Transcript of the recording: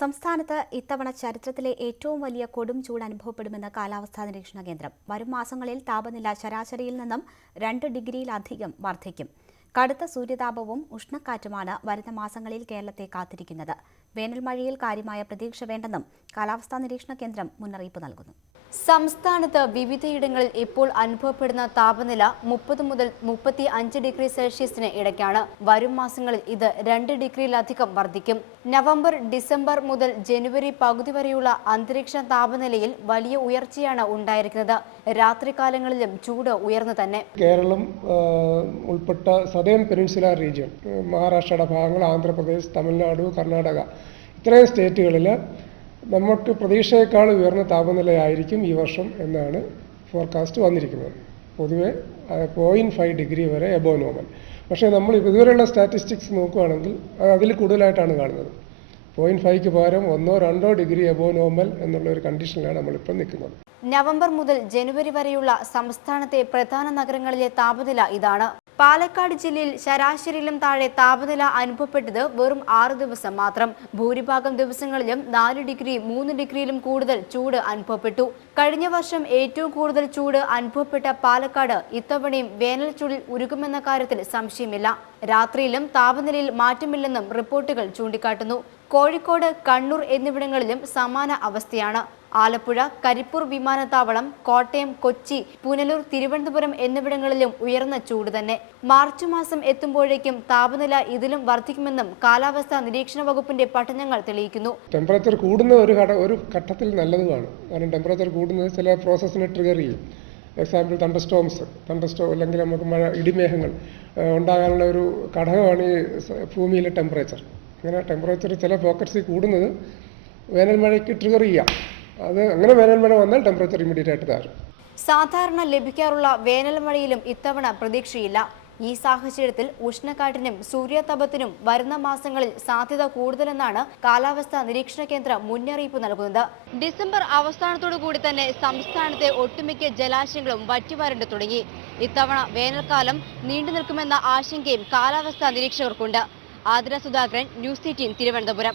സംസ്ഥാനത്ത് ഇത്തവണ ചരിത്രത്തിലെ ഏറ്റവും വലിയ കൊടും ചൂട് അനുഭവപ്പെടുമെന്ന് കാലാവസ്ഥാ നിരീക്ഷണ കേന്ദ്രം. വരും മാസങ്ങളിൽ താപനില ശരാശരിയിൽ നിന്നും രണ്ട് ഡിഗ്രിയിലധികം വർദ്ധിക്കും. കടുത്ത സൂര്യതാപവും ഉഷ്ണക്കാറ്റുമാണ് വരുന്ന മാസങ്ങളിൽ കേരളത്തെ കാത്തിരിക്കുന്നത്. വേനൽമഴയിൽ കാര്യമായ പ്രതീക്ഷ വേണ്ടെന്നും കാലാവസ്ഥാ നിരീക്ഷണ കേന്ദ്രം മുന്നറിയിപ്പ് നൽകുന്നു. സംസ്ഥാനത്ത് വിവിധയിടങ്ങളിൽ ഇപ്പോൾ അനുഭവപ്പെടുന്ന താപനില മുപ്പത് മുതൽ മുപ്പത്തി അഞ്ച് ഡിഗ്രി സെൽഷ്യസിന് ഇടയ്ക്കാണ്. വരും മാസങ്ങളിൽ ഇത് രണ്ട് ഡിഗ്രിയിലധികം വർദ്ധിക്കും. നവംബർ ഡിസംബർ മുതൽ ജനുവരി പകുതി വരെയുള്ള അന്തരീക്ഷ താപനിലയിൽ വലിയ ഉയർച്ചയാണ് ഉണ്ടായിരിക്കുന്നത്. രാത്രികാലങ്ങളിലും ചൂട് ഉയർന്നു തന്നെ. കേരളം ഉൾപ്പെട്ട സദേൺ പെനിൻസുലാർ റീജിയൻ മഹാരാഷ്ട്രയുടെ ഭാഗങ്ങൾ ആന്ധ്രാപ്രദേശ് തമിഴ്നാട് കർണാടക ഇത്രയും സ്റ്റേറ്റുകളിൽ നമുക്ക് പ്രതീക്ഷയേക്കാൾ ഉയർന്ന താപനിലയായിരിക്കും ഈ വർഷം എന്നാണ് ഫോർകാസ്റ്റ് വന്നിരിക്കുന്നത്. പൊതുവെ പോയിന്റ് ഫൈവ് ഡിഗ്രി വരെ എബോ നോർമൽ പക്ഷേ നമ്മൾ ഇതുവരെയുള്ള സ്റ്റാറ്റിസ്റ്റിക്സ് നോക്കുകയാണെങ്കിൽ അത് അതിൽ കൂടുതലായിട്ടാണ് കാണുന്നത്. പോയിന്റ് ഫൈവ്ക്ക് പകരം ഒന്നോ രണ്ടോ ഡിഗ്രി എബോ നോർമൽ എന്നുള്ള ഒരു കണ്ടീഷനിലാണ് നമ്മളിപ്പോൾ നിൽക്കുന്നത്. നവംബർ മുതൽ ജനുവരി വരെയുള്ള സംസ്ഥാനത്തെ പ്രധാന നഗരങ്ങളിലെ താപനില ഇതാണ്. പാലക്കാട് ജില്ലയിൽ ശരാശരിയിലും താഴെ താപനില അനുഭവപ്പെട്ടത് വെറും ആറ് ദിവസം മാത്രം. ഭൂരിഭാഗം ദിവസങ്ങളിലും നാല് ഡിഗ്രി മൂന്ന് ഡിഗ്രിയിലും കൂടുതൽ ചൂട് അനുഭവപ്പെട്ടു. കഴിഞ്ഞ വർഷം ഏറ്റവും കൂടുതൽ ചൂട് അനുഭവപ്പെട്ട പാലക്കാട് ഇത്തവണയും വേനൽ ചൂടിൽ ഉരുകുമെന്ന കാര്യത്തിൽ സംശയമില്ല. രാത്രിയിലും താപനിലയിൽ മാറ്റമില്ലെന്നും റിപ്പോർട്ടുകൾ ചൂണ്ടിക്കാട്ടുന്നു. കോഴിക്കോട് കണ്ണൂർ എന്നിവിടങ്ങളിലും സമാന അവസ്ഥയാണ്. ആലപ്പുഴ കരിപ്പൂർ വിമാനത്താവളം കോട്ടയം കൊച്ചി പുനലൂർ തിരുവനന്തപുരം എന്നിവിടങ്ങളിലും ഉയർന്ന ചൂട് തന്നെ. മാർച്ച് മാസം എത്തുമ്പോഴേക്കും താപനില ഇതിലും വർദ്ധിക്കുമെന്നും കാലാവസ്ഥാ നിരീക്ഷണ വകുപ്പിന്റെ പഠനങ്ങൾ തെളിയിക്കുന്നു. ടെമ്പറേച്ചർ കൂടുന്ന ഒരു ഒരു ഘട്ടത്തിൽ നല്ലതുമാണ്. കാരണം ടെമ്പറേച്ചർ കൂടുന്നത് ചില പ്രോസസ്സിനെ ട്രിഗർ ചെയ്യും. Example thunder storms thunder storm അല്ലെങ്കിൽ നമുക്ക് മഴ ഇടിമേഘങ്ങൾ ഉണ്ടാകാനുള്ള ഒരു ഘടകമാണ് ഈ ഭൂമിയിലെ ടെമ്പറേച്ചർ അങ്ങനെ ടെമ്പറേച്ചർ ചില പോക്കറ്റ്സിൽ കൂടുന്നത് വേനൽ മഴയ്ക്ക് ട്രിഗർ ചെയ്യാം. അത് അങ്ങനെ വേനൽ മഴ വന്നാൽ ടെമ്പറേച്ചർ ഇമ്മീഡിയറ്റ് ആയിട്ട് താഴും. സാധാരണ ലഭിക്കാറുള്ള വേനൽ മഴയിലും ഇത്തവണ പ്രതീക്ഷയില്ല. ഈ സാഹചര്യത്തിൽ ഉഷ്ണക്കാറ്റിനും സൂര്യാതപത്തിനും വരുന്ന മാസങ്ങളിൽ സാധ്യത കൂടുതലെന്നാണ് കാലാവസ്ഥാ നിരീക്ഷണ കേന്ദ്രം മുന്നറിയിപ്പ് നൽകുന്നത്. ഡിസംബർ അവസാനത്തോടു കൂടി തന്നെ സംസ്ഥാനത്തെ ഒട്ടുമിക്ക ജലാശയങ്ങളും വറ്റിവരണ്ടു തുടങ്ങി. ഇത്തവണ വേനൽക്കാലം നീണ്ടു നിൽക്കുമെന്ന ആശങ്കയും കാലാവസ്ഥാ നിരീക്ഷകർക്കുണ്ട്. Athira Sudhakaran news eighteen Thiruvananthapuram.